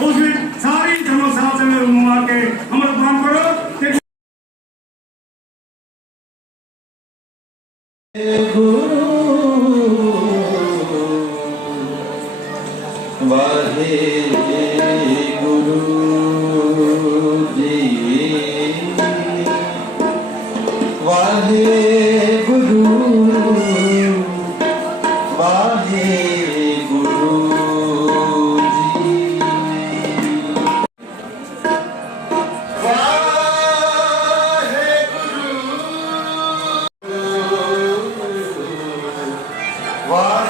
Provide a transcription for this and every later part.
उसमें सारी समस्याओं से मैं मुआ के अमृतपान करो। वाहे गुरु जी, वाहे गुरु, वाहे गुरु जी, वाहे गुरु, वाहे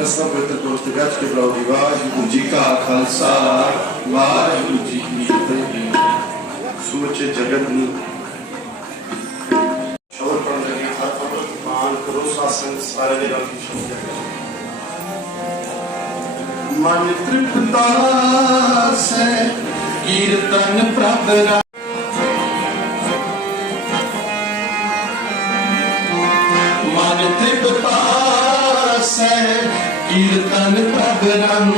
दसवां पवित्र दोस्त गज के बुलाओ वाहिगुरु जी का खालसा वाहिगुरु जी की फतेह। समूचे जगत ਨੂੰ ਸ਼ੋਰ ਪੜਨ ਲੱਗੇ ਹੱਥ ਮਾਨ ਕਰੋ ਸਾਸੰਗ ਸਾਰੇ ਦੇ ਨਾਲ ਸ਼ੋਰ ਮਨ ਤ੍ਰਿਪਤਾ ਸੇ ਕੀਰਤਨ ਪ੍ਰਭ मन तृप्ता से कीर्तन प्रभ रंग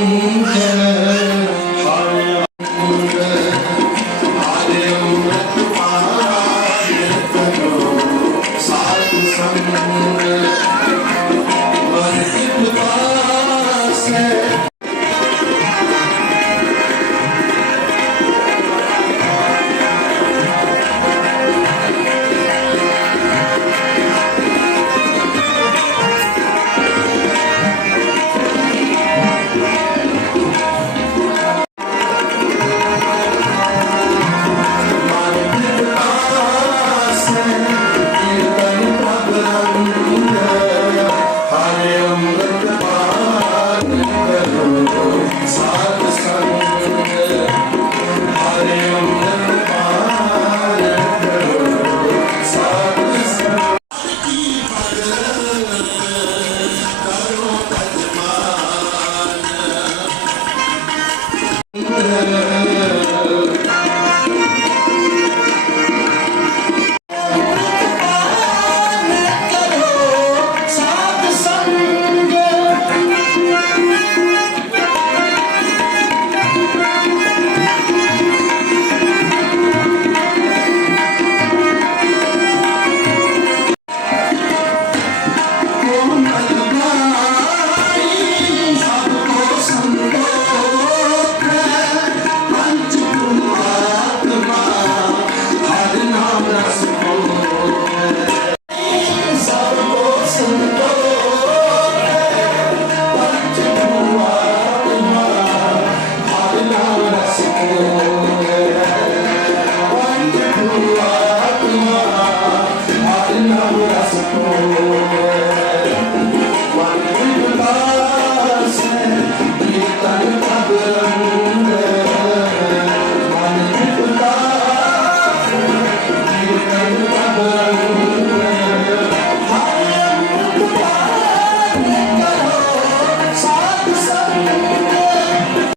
हरे अमृत पान करो साधु संग मन तृप्ता से